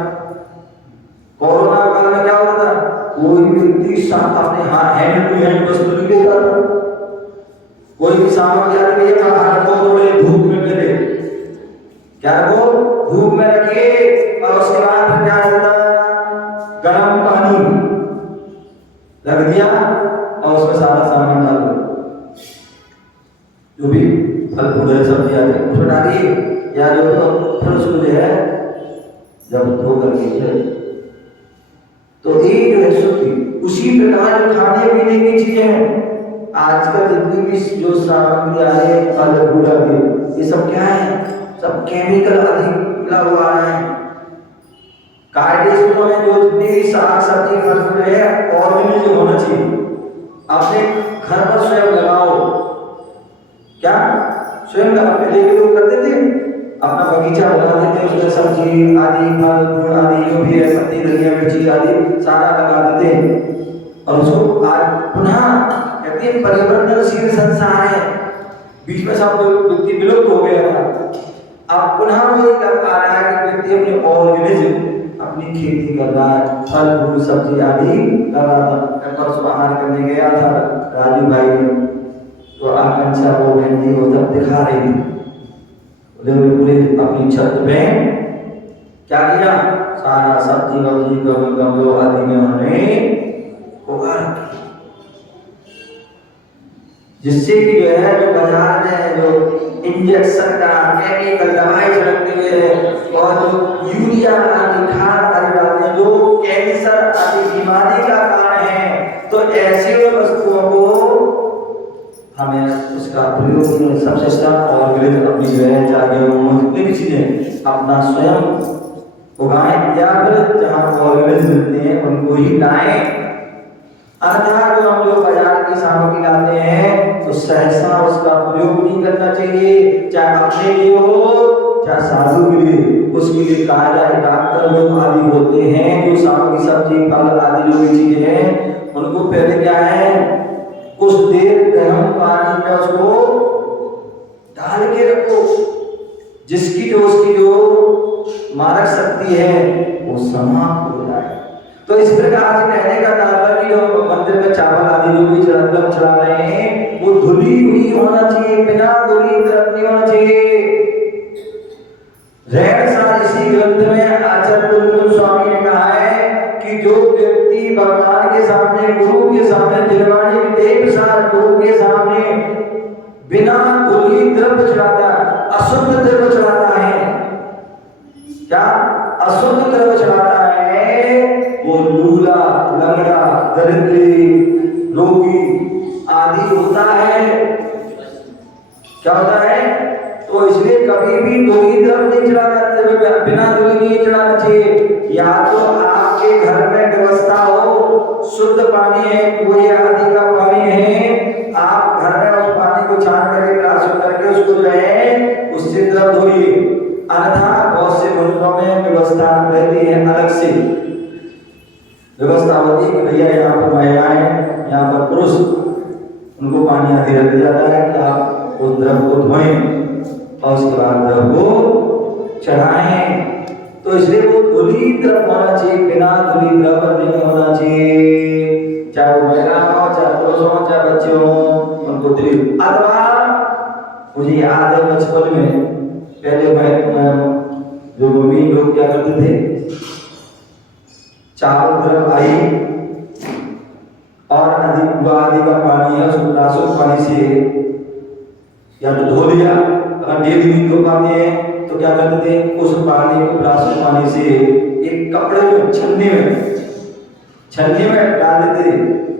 क्या होता था? कोई व्यक्ति अपने हैंड टू हैंड वस्तु नहीं देता था। कोई भी सामग्री आती है बाहर को थोड़े धूप में मिले, क्या वो धूप में रखिए और उसके बाद फिर क्या होता? गर्म पानी रख दिया और उसमें सारा सामान डाल दो, जो भी फल फूल है सब्जी आती है उसमें डालिए, या जो फिर उसको जो है जब धो करके। तो ये जो है शुद्धि, उसी प्रकार जो खाने पीने की चीजें हैं आजकल जितनी भी जो सामग्री आ रही है फल फूल आदि, ये सब क्या है? सब केमिकल अधिक मिला हुआ है। कायदे में जो जितनी भी साग सब्जी फल फूल है ऑर्गेनिक होना चाहिए। अपने घर पर स्वयं लगाओ, क्या स्वयं लगा? पहले के लोग करते थे, अपना बगीचा बना देते, उसमें सब्जी आदि फल फूल आदि जो भी है पत्ती धनिया मिर्ची आदि सारा लगा देते और उसको आज पुनः कहते हैं परिवर्तनशील संसार है, बीच में सब व्यक्ति विलुप्त हो गया था। अब पुनः वही कर पा रहा है कि व्यक्ति अपने ऑर्गेनिज्म अपनी खेती कर रहा है, फल फूल सब्जी आदि कर रहा था। मैं परसों बाहर करने गया था राजू भाई ने, तो आकांक्षा वो बहन वो तब दिखा रही थी, पूरे अपनी छत पे क्या किया? सारा सब्जी वब्जी गमलों आदि में उन्होंने उगा रखी, जिससे कि जो है जो बाजार में जो इंजेक्शन का केमिकल दवाई छिड़कते हुए और जो यूरिया आदि खाद आदि डालते हैं जो कैंसर आदि बीमारी का कारण है, तो ऐसे वस्तुओं को हमें उसका प्रयोग सबसे अच्छा ऑर्गेनिक अपनी जो है चाहे जितनी भी चीजें अपना स्वयं उगाएं या फिर जहाँ ऑर्गेनिक मिलते हैं उनको ही लाएं। अर्थात जो हम जो बाजार की सामग्री लाते हैं तो सहसा उसका प्रयोग नहीं करना चाहिए, चाहे अपने लिए हो चाहे साधु के लिए। उसके लिए कायदा डॉक्टर लोग आदि होते हैं जो सामग्री सब्जी फल आदि जो भी चीजें हैं उनको पहले क्या है कुछ देर गर्म पानी में उसको डाल के रखो, जिसकी जो उसकी जो मारक शक्ति है वो समाप्त हो जाए। तो इस प्रकार से कहने का तात्पर्य कि जो मंदिर में चावल आदि जो भी चढ़ा रहे हैं वो धुली हुई होना चाहिए, बिना धुली द्रव नहीं होना चाहिए। रहनसार इसी ग्रंथ में आचार्य कुलकुल स्वामी ने कहा है कि जो व्यक्ति भगवान के सामने गुरु के सामने निर्वाणी देवसार गुरु के सामने बिना धुली द्रव्य चढ़ाता, अशुद्ध द्रव्य चढ़ाता है, क्या अशुद्ध द्रव्य चढ़ाता है, वो लूला लंगड़ा दरिद्री रोगी आदि होता है। क्या होता है? तो इसलिए कभी भी धुली द्रव्य नहीं चढ़ाना, बिना धुली नहीं चढ़ाना चाहिए। या तो आपके घर में व्यवस्था हो, शुद्ध पानी है, कुएं आदि का पानी है, आप घर में उस पानी को छान करके प्राशन करके उसको जो है उससे द्रव्य धोइए। अन्यथा बहुत से मंदिरों में व्यवस्था रहती है, अलग से व्यवस्था होती है कि भैया यहाँ पर महिलाएं यहाँ पर पुरुष उनको पानी आदि रख दिया जाता है कि आप उस द्रव्य को धोएं और उसके बाद द्रव्य को चढ़ाएं। तो इसलिए वो धुली द्रव्य होना चाहिए, बिना धुली द्रव्य नहीं होना चाहिए, चाहे वो महिला हो चाहे पुरुष हो चाहे बच्चे हो उनको धुली। अथवा मुझे याद है बचपन में पहले जो मम्मी लोग क्या करते थे, चावल द्रव्य आई और आदि का पानी है उसको रासुक पानी से या तो धो लिया, अगर डेली नहीं धो पाते हैं तो क्या करते थे उस पानी को रासुक पानी से एक कपड़े में छन्नी में डाल देते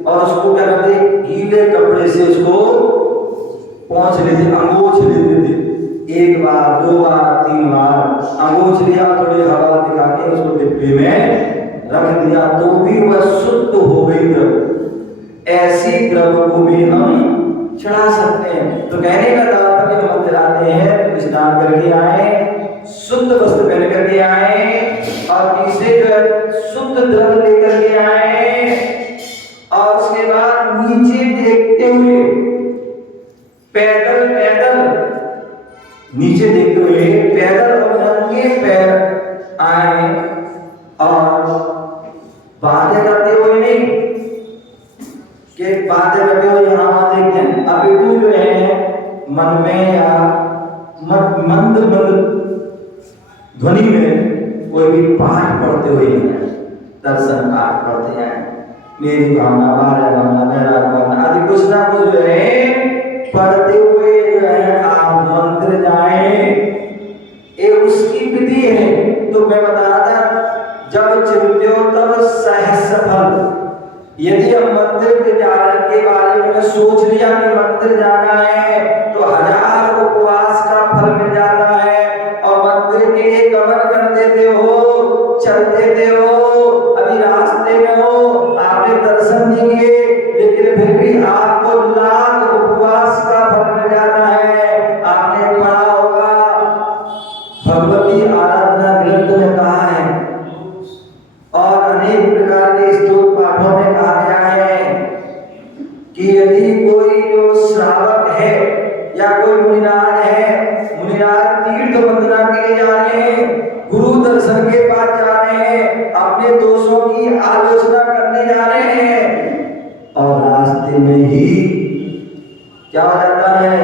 और उसको क्या करते गीले कपड़े से उसको पोंछ लेते, अंगोछ लेते थे एक बार, दो बार, तीन बार अंगूठ लिया, थोड़ी हवा दिखा के उसको डिब्बे में रख दिया तो भी वह शुद्ध हो गई द्रव्य। ऐसी द्रव्य को भी हम चढ़ा सकते हैं। तो कहने का तात्पर्य मंदिर आते हैं तो स्नान करके आए, शुद्ध वस्त्र पहन करके आए और तीसरे जो शुद्ध द्रव्य लेकर के आए और उसके बाद नीचे देखते हुए पैदल पैदल नीचे देखते हुए पैदल और नंगे पैर आए और बातें करते हुए नहीं कि बातें करते हुए यहाँ वहां देखते हैं। अभी तू जो है मन में या मंद ध्वनि में कोई भी पाठ पढ़ते हुए दर्शन पाठ पढ़ते हैं, मेरी भावना बारह भावना मेरा भावना आदि कुछ ना कुछ जो है पढ़ते हुए जो है आप मंत्र जाए, ये उसकी विधि है। तो मैं बता रहा था जब चिंत्यो तब सहस्र फल। यदि हम मंदिर के जाने के बारे में सोच लिया कि मंदिर जाना है तो 1000 उपवास का फल मिल जाता है। और मंदिर के लिए गमन कर देते हो, चल देते हो, अभी रास्ते में हो, आपने दर्शन नहीं किए लेकिन फिर भी आपको लाख उपवास का फल मिल जाता है। आपने पढ़ा होगा भगवती आराधना ग्रंथ में कहा है और अनेक प्रकार के स्तोत्र पाठों में कहा गया है कि यदि कोई जो श्रावक है या कोई मुनिनाथ है, मुनिनाथ तीर्थ वंदना के लिए जा रहे हैं, गुरु दर्शन के बाद जा रहे हैं, अपने दोषों की आलोचना करने जा रहे हैं और रास्ते में ही क्या हो जाता है,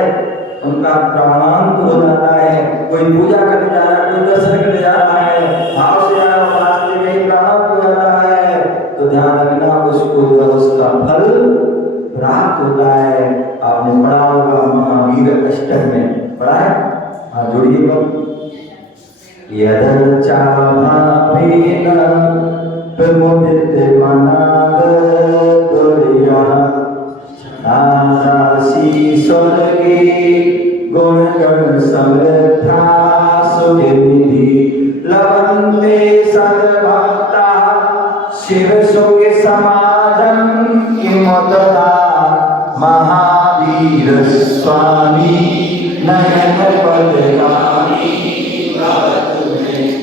उनका प्राणांत हो जाता है। कोई पूजा करने जा रहा है, कोई दर्शन करने जा रहा है, भाव से जा रहा है, रास्ते में ही प्राणांत हो जाता है। तो ध्यान रखना उसको जो उसका फल प्राप्त होता है। आपने पढ़ा होगा महावीर अष्टक में पढ़ा है, हाँ जोड़िएगा। यदर्चा भावेन प्रमुदित मनाद दुर्या नारासी स्वर्गे गुण गण समृद्धा सुविधि लवन्ते सद्भक्ता शिवसुखे समाजं किमुतता महावीर स्वामी नयन पदगामी महावीर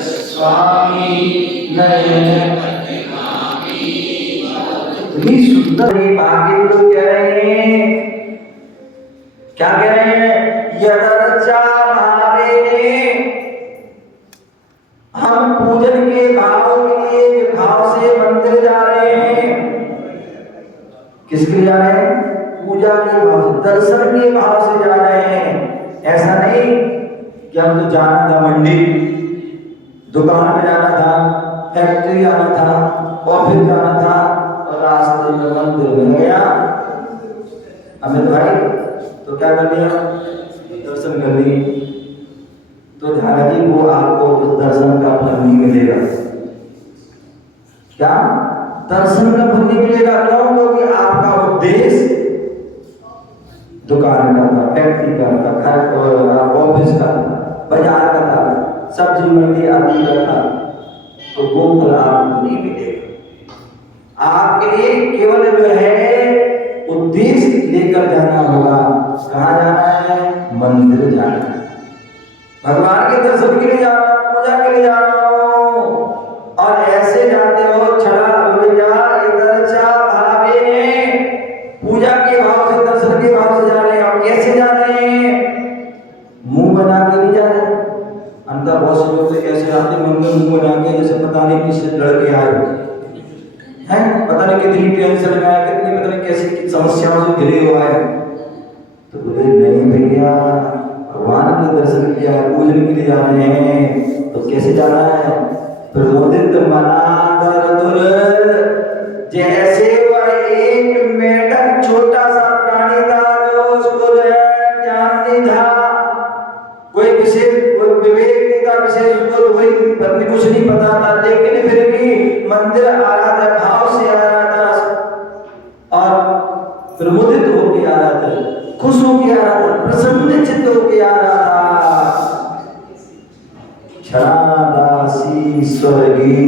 स्वामी नयन पदगामी। इतनी सुंदर ये भाग्य लोग कह रहे हैं, क्या कह रहे हैं, यदर्चा भावेने, हम पूजन के भाव के लिए भाव से मंदिर जा रहे हैं। किसके लिए जा रहे हैं? पूजा के भाव से, दर्शन के भाव से जा रहे हैं। ऐसा नहीं कि हम तो जाना था मंडी, दुकान पे जाना था, फैक्ट्री जाना था, ऑफिस जाना था और रास्ते में मंदिर मिल गया अमित भाई तो क्या कर लिया, दर्शन कर लिए। तो ध्यान रखिए वो आपको उस दर्शन का फल नहीं मिलेगा। क्या दर्शन का फल नहीं मिलेगा? क्यों? क्योंकि आपका उद्देश्य दुकान का था, फैक्ट्री का था, घर ऑफिस का था, बाजार का था, सब्जी मंडी आदि का था। तो वो फल आपको नहीं मिलेगा। आपके लिए केवल जो है उद्देश्य लेकर जाना होगा। कहाँ जाना है? मंदिर जाना है, भगवान के दर्शन के लिए जा रहा हूँ, पूजा के लिए जा रहा हूँ। और ऐसे जाते हो छड़ा भूलिया इधरचा भावे ने, पूजा के भाव से दर्शन के भाव से जा रहे हैं। और कैसे जा रहे हैं? मुंह बना के नहीं जा रहे। अंदर बहुत से लोग तो ऐसे आते मंदिर मुंह बना के जैसे पता नहीं किस लड़के आए हैं, पता नहीं कितनी टेंशन में आए, कितनी पता नहीं कैसी समस्याओं से घिरे हुआ है। तो बोले नहीं भैया, भगवान के दर्शन किया है, पूजन के लिए जा रहे हैं। तो कैसे जाना है? प्रमोदित मनादर दुर, जैसे वह एक मेढक छोटा सा प्राणी था जो उसको जो है ज्ञान नहीं था, कोई विशेष कोई विवेक नहीं था, विशेष उसको कोई पत्नी कुछ नहीं पता था, लेकिन फिर भी मंदिर आ रहा था, भाव से आ रहा था और प्रमुदित होकर आ रहा था, खुश होके आ रहा था, प्रसन्न चित्त होके आ रहा था। क्षणादासी स्वर्गी,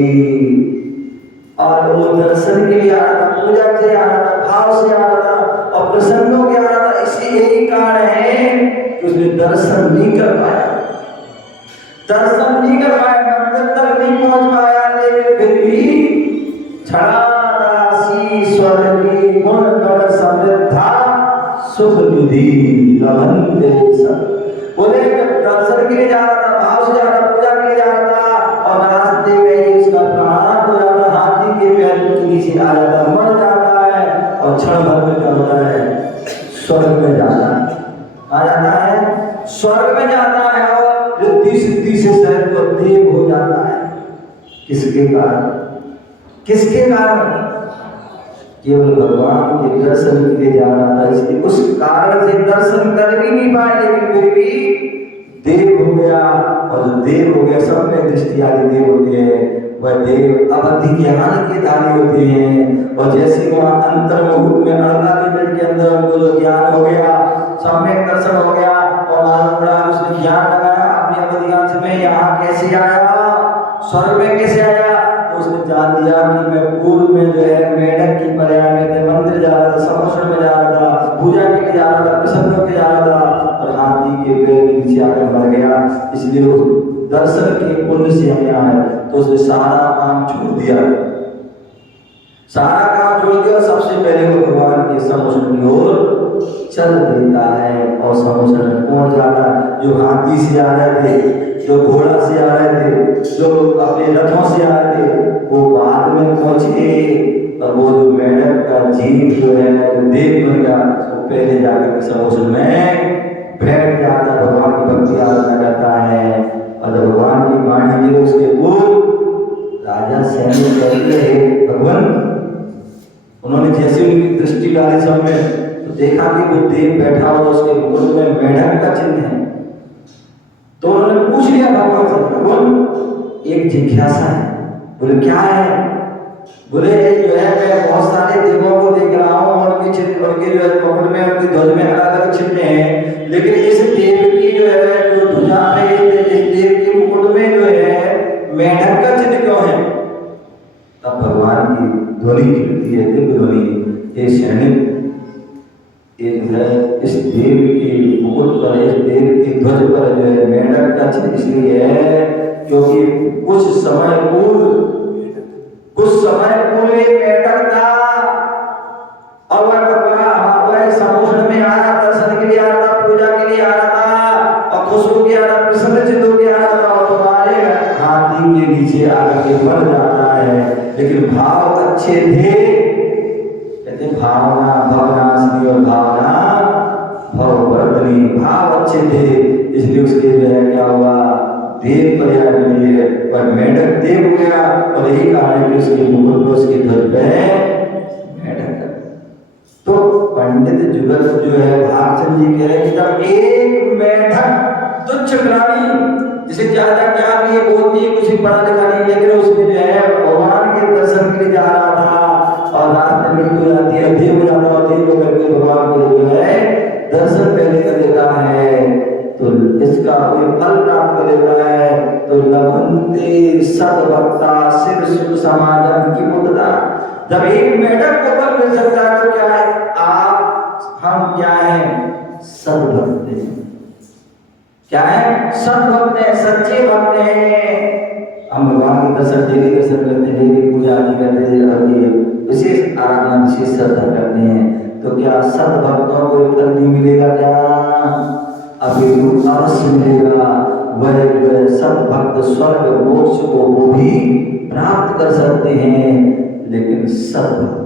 और वो दर्शन के लिए आ रहा था, पूजा के लिए आ रहा था, भाव से आ रहा था और प्रसन्न होके आ रहा था। इसी यही कारण है कि उसने दर्शन नहीं कर पाया, मंदिर तक नहीं पहुंच पाया, लेकिन फिर भी क्षणादासी स्वर्गी गुण गण समृद्धा सुख निधि लभन्ते सब। बोले दर्शन के लिए जा रहा था, भाव से जा रहा था, पूजा के लिए जा रहा था, और रास्ते में ही उसका प्राण हो जाता, हाथी के पैर के नीचे आ जाता, मर जाता है, और क्षण भर में क्या होता है, स्वर्ग में जाता है, आ जाता है, स्वर्ग में जाता है, और रिद्धि सिद्धि से शरीर को देव हो जाता है। किसके कारण? किसके कारण? केवल भगवान के दर्शन के लिए जा रहा था, इसलिए उस कारण से दर्शन कर भी नहीं पाए, लेकिन फिर भी देव हो गया। और जो देव हो गया, सब में दृष्टि आदि देव होते हैं, वह देव अवधि ज्ञान के धारी होते हैं। और जैसे वहाँ अंतर्मुख में 48 मिनट के अंदर उनको जो ज्ञान हो गया, सम्यक दर्शन हो गया, और मालूम पड़ा उसने ज्ञान लगाया अपनी अवधि ज्ञान से, मैं यहाँ कैसे आया, स्वर्ग में कैसे आया, तो उसने जान लिया कि मैं पूर्व में जो है मेढक की पर्याय में थे, मंदिर जा रहा था, समोषण में जा रहा था, पूजा के लिए जा रहा था, प्रसन्न होकर जा रहा था, और हाथी के पैर के नीचे आकर मर गया। इसलिए वो दर्शन के पुण्य से हमें आए, तो उसने सारा काम छोड़ दिया, सारा काम छोड़ दिया। सबसे पहले वो भगवान के समोषण की ओर चल देता है, और समोषण में पहुंच जाता है। जो हाथी से आ रहे थे, जो घोड़ा से आ रहे थे, जो अपने रथों से आ रहे थे, वो बाद में पहुंचे, और वो जो मेढक का जीव जो है, जो देव बन गया, वो पहले जाकर के समोषण में बैठ जाता है, भगवान की भक्ति आराधना करता है। और जब भगवान की वाणी गिरे उसके पूर्व राजा सैनिक कहते हैं भगवान, उन्होंने जैसे उनकी दृष्टि डाली सब में, तो देखा कि वो देव बैठा हुआ, उसके मुकुट में मेढक का चिन्ह है। तो उन्होंने पूछ लिया भगवान से, भगवान एक जिज्ञासा है। बोले क्या है? बोले जो है मैं बहुत सारे देवों को देख रहा हूँ, उनके चिन्ह, उनके जो है मुकुट में, उनके ध्वज में अलग अलग चिन्ह हैं, लेकिन इस देव की जो है जो ध्वजा में, इस देव के मुकुट में जो है मेढक का चिन्ह क्यों है? तब भगवान की ध्वनि गिरती है, दिव्य ध्वनि, ये सैनिक, ये जो है इस देव के मुकुट पर, इस देव के ध्वज पर जो है मेढक का चिन्ह इसलिए है क्योंकि कुछ समय पूर्व मेढक था, और वह भगवान वह समोषण में आ रहा, दर्शन के लिए आ रहा था, पूजा के लिए आ रहा था, और खुश हो गया, प्रसन्न चित्त हो गया, और तुम्हारे हाथी के नीचे आकर के मर जाता है। लेकिन भाव अच्छे थे, कहते भावना भवनाशनी और भावना भववर्धनी, भाव अच्छे थे, इसलिए उसके जो है क्या हुआ, देव पर्याय मिली, पर मेढक देव हो गया। और यही कारण है कि उसके मुकुट पर, उसके ध्वज पे मेढक। तो पंडित जुगल जो है भागचंद जी कह रहे हैं कि जब एक मेढक तुच्छ प्राणी, जिसे ज्यादा ज्ञान नहीं, बोलती है, कुछ पढ़ा लिखा नहीं, लेकिन उसमें जो है भगवान के दर्शन के लिए जा रहा था, और रास्ते में मृत्यु जाती है, देव हो जाता है, देव होकर के भगवान के जो है दर्शन पहले कर लेता है, तो इसका कोई फल प्राप्त कर लेता है। तो लभन्ते सद्भक्ता शिव सुख समाजम की मुक्ता। जब एक मेढक को फल मिल सकता है, तो क्या है, आप हम क्या है, सद्भक्त हैं। क्या है, सद्भक्त हैं, सच्चे भक्त हैं। हम भगवान के दर्शन डेली दर्शन करते हैं, डेली पूजा आदि करते हैं, विशेष आराधना, विशेष श्रद्धा करते हैं, तो क्या सद्भक्तों को फल नहीं मिलेगा? क्या अभी अवश्य मिलेगा। वह सद्भक्त स्वर्ग मोक्ष को वो भी प्राप्त कर सकते हैं, लेकिन सद्भक्त,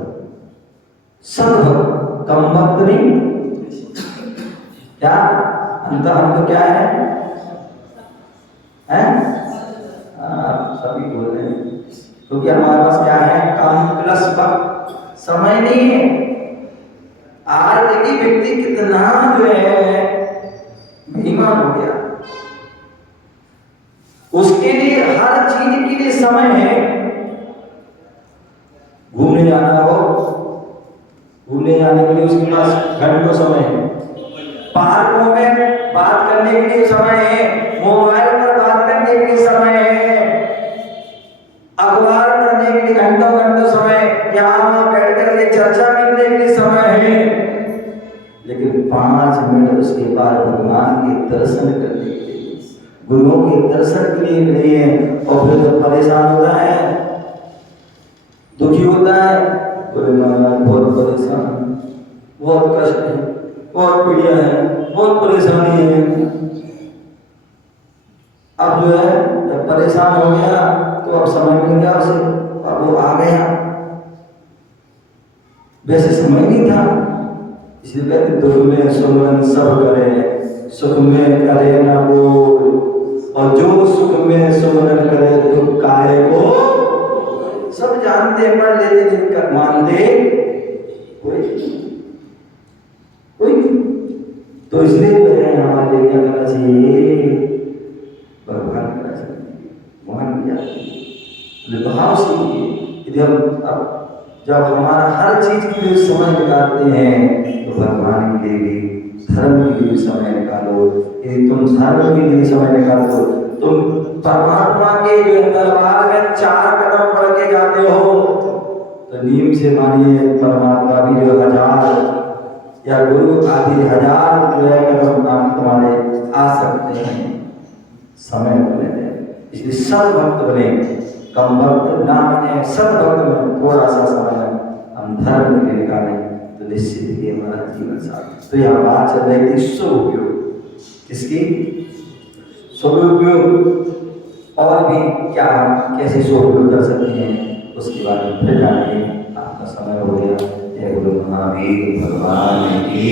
कम भक्त नहीं। क्या अंत क्या है? सभी बोल रहे हैं, क्योंकि हमारे पास क्या है, कम प्लस वक्त, समय नहीं है। आज देखिए व्यक्ति कितना जो है बेईमान हो गया, उसके लिए हर चीज के लिए समय है। घूमने जाना हो, घूमने जाने के लिए उसके पास घंटों समय है, पार्कों में बात करने के लिए समय है, मोबाइल पर बात करने के लिए समय है, अखबार पढ़ने के लिए घंटों घंटों समय, यहाँ वहाँ बैठ करके चर्चा करने के लिए समय है, लेकिन 5 मिनट उसके बाद भगवान के दर्शन करने के लिए, गुरुओं के दर्शन के लिए नहीं है। और फिर जब परेशान होता है, दुखी होता है, बोले महाराज बहुत परेशान, बहुत कष्ट है, बहुत पीड़ा है, बहुत परेशानी है। अब जो है जब परेशान हो गया तो अब समय मिल गया उसे, अब वो आ गया, वैसे समय नहीं था। इसलिए कहते दुख में सुमरन सब करे, सुख में करे ना बोल, और जो सुख में सुमरन करे दुख काहे को। सब जानते पढ़ लेते जिनका मानते कोई तो इसलिए जो है हमारे लिए क्या करना चाहिए, भगवान करना चाहिए, मोहन किया भाव सीखिए। यदि हम अब जब हमारा हर चीज के लिए समय निकालते हैं तो भगवान के लिए भी, धर्म के लिए भी समय निकालो। यदि तुम धर्म के लिए समय निकालो, तुम परमात्मा के जो दरबार में 4 कदम बढ़ के जाते हो, तो नीम से मानिए परमात्मा भी जो 1000 या गुरु आदि 1000 जो है कदम तुम्हारे आ सकते हैं, समय बने। इसलिए सद्भक्त बने, कम भक्त ना बने, सद्भक्त में थोड़ा सा समय हम धर्म के लिए निकालें तो निश्चित ही हमारा जीवन सार्थक। तो यह बात चल रही थी सदुपयोग, किसकी? सदुपयोग। और भी क्या कैसे सदुपयोग कर सकते हैं उसके बारे में फिर जानेंगे। आपका समय हो गया। जय गुरु महावीर भगवान की।